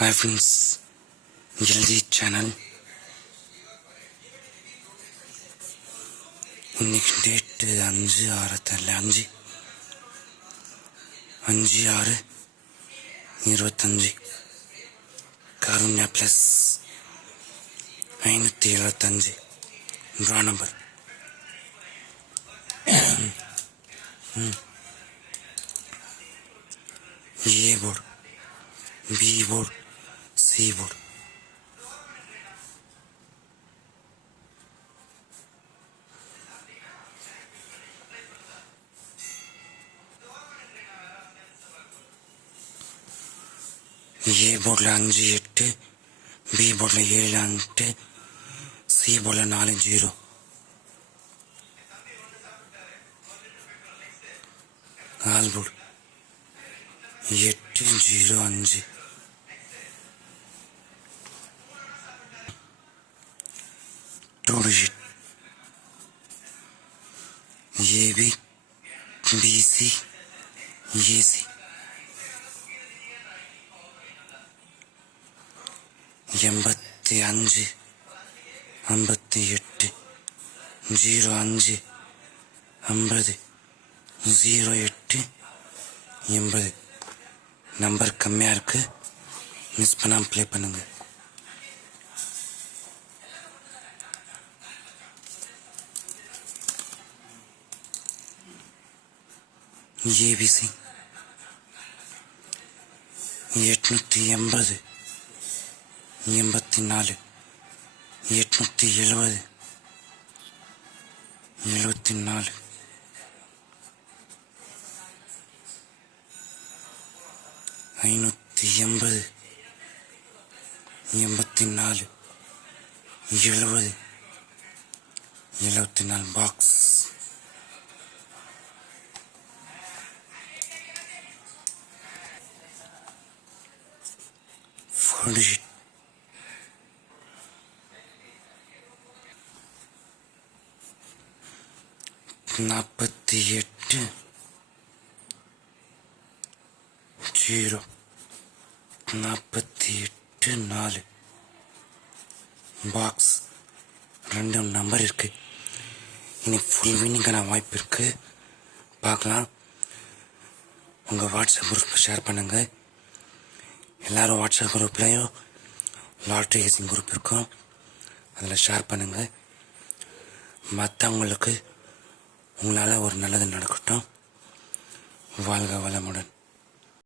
Hi friends LG channel இன்னைக்கு date அஞ்சு ஆறு தெரியல. அஞ்சு. அஞ்சு ஆறு இருபத்தஞ்சி. கருண்யா ப்ளஸ் ஐநூற்றி எழுபத்தஞ்சு. Draw number A board B board C A போர்டில் அஞ்சு எட்டு பி போர்டில் ஏழு எட்டு சி போர்டில் நாலு ஜீரோ நாலு எட்டு ஜீரோ அஞ்சு டூ ஏபி பிசி ஏசி எண்பத்தி அஞ்சு ஐம்பத்தி எட்டு ஜீரோ அஞ்சு ஐம்பது ஜீரோ எட்டு எண்பது நம்பர் கம்மியாக இருக்குது மிஸ் பண்ணாமல் ப்ளே பண்ணுங்கள் ஏபிசி எட்நூற்றி எண்பது எண்பத்தி நாலு எட்நூற்றி எழுபது எழுபத்தி நாலு ஐநூற்றி எண்பது எண்பத்தி நாலு எழுபது எழுபத்தி நாலு பாக்ஸ் ஃபோர் நாற்பத்தி எட்டு. ஜீரோ. நாற்பத்தி எட்டு நாலு. பாக்ஸ் ரெண்டு நம்பர் இருக்கு. இன்னைக்கு ஃபுல் வின்னிங்கான வாய்ப்பு இருக்கு. பார்க்கலாம். உங்கள் வாட்ஸ்அப் குரூப் ஷேர் பண்ணுங்க. எல்லாரும் வாட்ஸ்அப் குரூப்லேயும் லாட்ரி ஹேசிங் குரூப் இருக்கும். அதில் ஷேர் பண்ணுங்கள் மற்றவங்களுக்கு உங்களால் ஒரு நல்லது நடக்கட்டும். வாழ்க வளமுடன்.